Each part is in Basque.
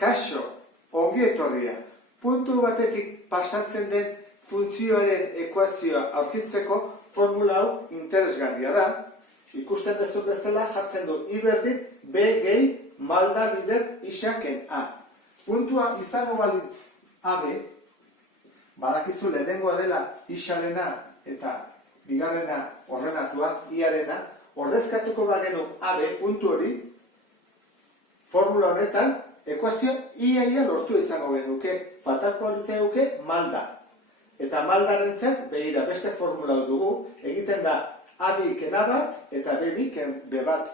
Kaixo, ongi etorria, puntu batetik pasatzen den funtzioaren ekuazioa aurkitzeko formula hau interesgarria da. Ikusten duzu bezala jartzen du I berdin B gehi malda bider isaken A. Puntua izango balitz AB, badakizu lehenengoa dela isarena eta bigarrena ordenatua, iarena, ordezkatuko bagenu AB puntu hori, formula honetan, ekuazio iaia lortu izango genuke, faltako litzaiguke malda. Eta maldaren zen, begira, beste formula dugu, egiten da A bi ken A bat eta B bi ken B bat.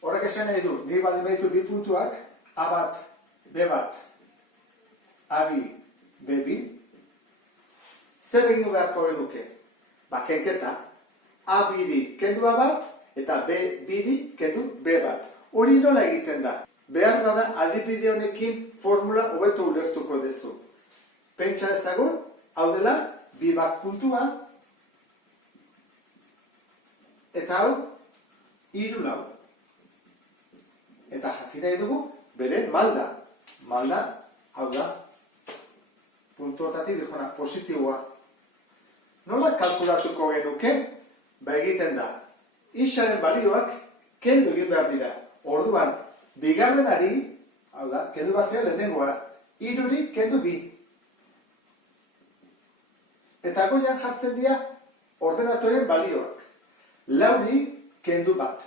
Horrek esan nahi du, ni baldin baditu bi puntuak, A bat, B bat, A bi, B bi, zer egin beharko genuke? Kenketa, A biri kendu A bat eta B biri kendu B bat. Hori nola egiten da? Behar bada adibide honekin formula hobeto ulertuko duzu. Pentsa ezagun, hau dela, bi bat puntua, eta hau, hiru lau. Eta jakin nahi dugu, bere malda. Malda, hau da, puntuotatik dihona, positiboa. Nola kalkulatuko genuke? Egiten da, isaren balioak kendu egin behar dira. Orduan, bigarrenari, hau da, kendu bazea lehenengoa, hiruri kendu bi. Eta goian jartzen dira ordenatoren balioak. Lauri kendu bat.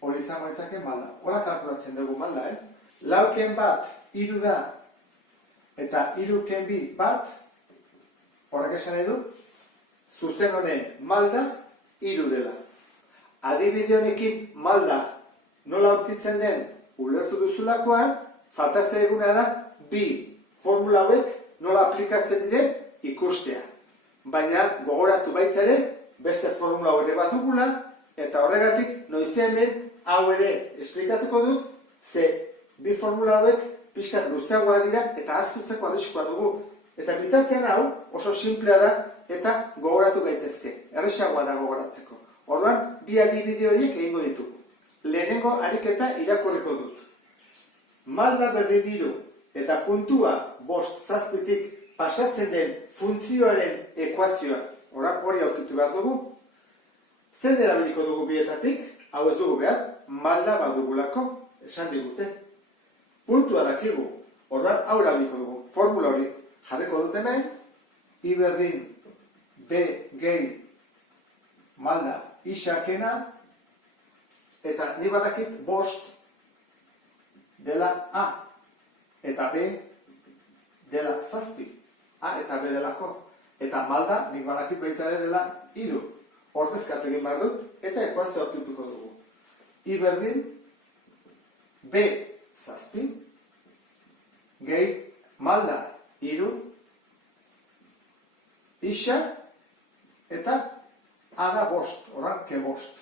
Hori izango litzake malda. Hora kalkulatzen dugu malda, Lau ken bat, hiru da, eta hiru ken bi bat, horrek esan nahi du, zuzen honen malda, hiru dela. Adibide honekin malda nola aurkitzen den ulertu duzulakoan, faltazte eguna da bi formula hauek nola aplikatzen diren ikustea. Baina gogoratu baita ere beste formula ere bat dugula, eta horregatik noizemen hau ere esplikatuko dut, ze bi formula hauek pixkat luzeagoa dira eta ahaztutzeko arriskoa dugu. Eta bitartean hau oso simplea da eta gogoratu gaitezke, errazagoa da gogoratzeko. Orduan, bi adibide horiek egingo ditugu. Lehenengo ariketa irakurriko dut. Malda berdin hiru eta puntua bost zazpitik pasatzen den funtzioaren ekuazioa, hori aurkitu behar dugu. Zer erabiliko dugu bietatik, hau ez dugu behar, malda bat dugulako, esan digute. Puntua dakigu, orduan hau erabiliko dugu. Formula hori jarriko dut hemen, I berdin B gehi malda isakena, eta ni badakit bost dela A, eta B dela zazpi, A eta B delako, eta malda nik badakit baita ere dela hiru. Ordezkatu egin behar dut, eta ekuazio aurkituko dugu. I berdin B zazpi, gehi malda hiru, isa, eta A da bost, oran, ke bost.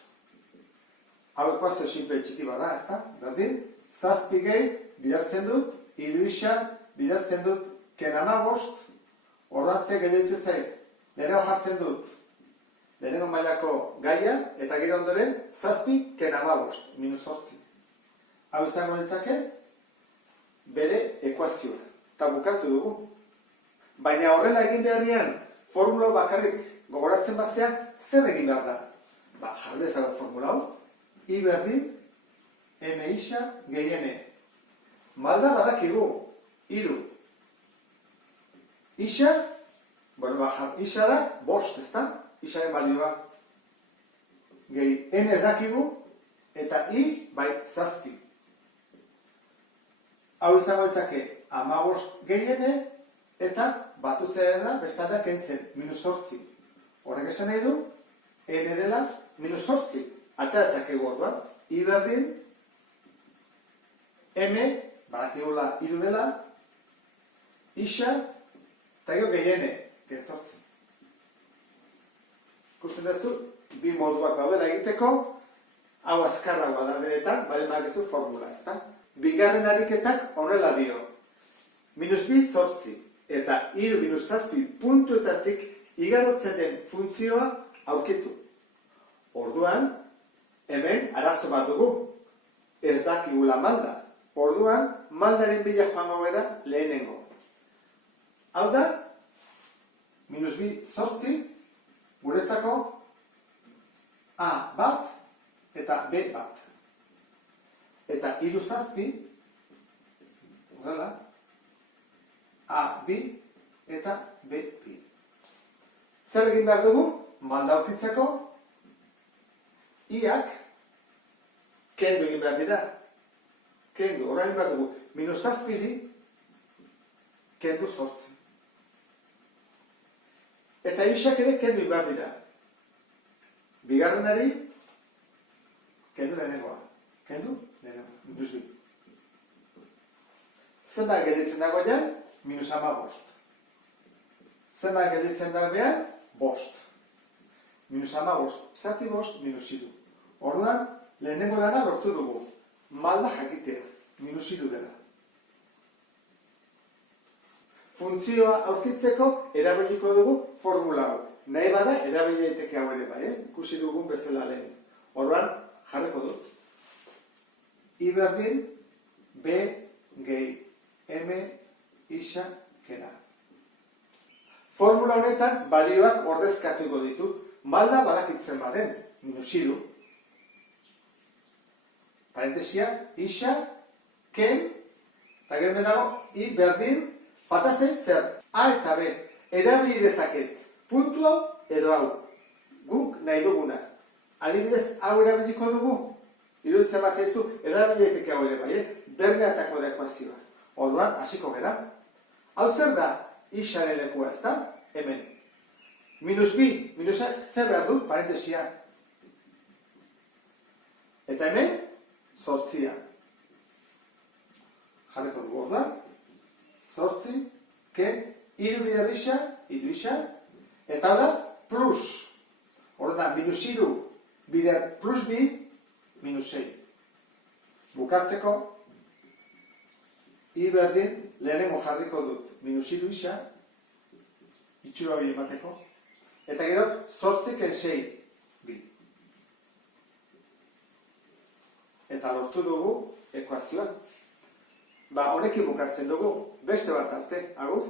Hau ekuazio simple txiki bada, ezta? Berdin, zazpi gehi bidartzen dut, hiru isa bidartzen dut, ken ama bost, ordan ze gelditzen zait. Lehenengo jartzen dut, lehenengo mailako gaia, eta gero ondoren, zazpi ken ama bost, minus hortzi. Hau izango litzake, bere ekuazioa. Eta bukatu dugu. Baina horrela egin beharrian, formula bakarrik gogoratzen bazea, zer egin behar da? Jardezago formula hau. I berdin, M isa gehiene. Malda badakigu, hiru. Isa, isa da, bost, ezta? Isaren balioa. Gehi, N ez dakigu, eta I, bai, zazpi. Hau izango itzake, 15 gehiene, eta batutzea da, bestalda kentzen, minus hortzi. Horrek esan nahi du, N dela minus hortzi. Atera ezakegu orduan. I berdin, M, badakigula hiru dela, isa, eta gero gehiene, ken zortzi. Ikusten duzu, bi moduak daudela egiteko, hau azkarra bada beretan, bale magizu formula, ezta? Bigarren ariketak honela dio. Minus bi zortzi, eta hiru minus zazpi puntuetatik igarotzen den funtzioa aurkitu. Orduan, hemen arazo bat dugu. Ez dakigula malda. Orduan, maldaren bila joango gara lehenengo. Hau da, minus bi zortzi, guretzako A bat eta B bat. Eta hiru zazpi, horrela, A bi eta B bi. Zer egin behar dugu? Malda aurkitzeko, iak kendu egin behar dira. Kendu, orain behar dugu, minus zazpiri, kendu zortzi. Eta isak ere kendu egin behar dira. Bigarrenari, kendu lehenengoa. Kendu lehenengoa, minus bi. Zenbat gelditzen dago jan? Minus 15. Zenbat gelditzen dago behan? Bost. Minus 15, zati bost, minus iru. Orduan, lehenengo lana lortu dugu. Malda jakitea, minus iru dela. Funtzioa aurkitzeko erabiliko dugu formula hau. Nahi bada, erabili daiteke hau ere bai, ikusi dugun bezala lehen. Orduan, jarriko dut. I berdin, B gehi M isa kena. Formula honetan balioak ordezkatuko ditut. Malda badakitzen baden, minus iru. Parentesia, isa, ken, eta gero dago, I berdin, fatazen zer, A eta B. Erabili dezaket, puntu hau edo hau. Guk nahi duguna. Adibidez, hau erabiliko dugu. Iruditzen bat zaizu, erabili daiteke hau ere bai, berneatako da ekuazioa. Orduan, hasiko gera. Hau zer da, isaren lekua, ezta? Hemen. Minus bi, minusak zer behar du, parentesia. Eta hemen, zortzia. Jarriko dugu orduan. Zortzi, ken, iru bider isa, iru isa, eta da, plus. Orduan, minus iru bider plus bi, minus 6. Bukatzeko, I berdin, lehenengo jarriko dut, minus iru isa, itxura hori emateko, eta gero, zortziken 6, bi. Eta lortu dugu ekuazioa. Honekin bukatzen dugu, beste bat arte, agur.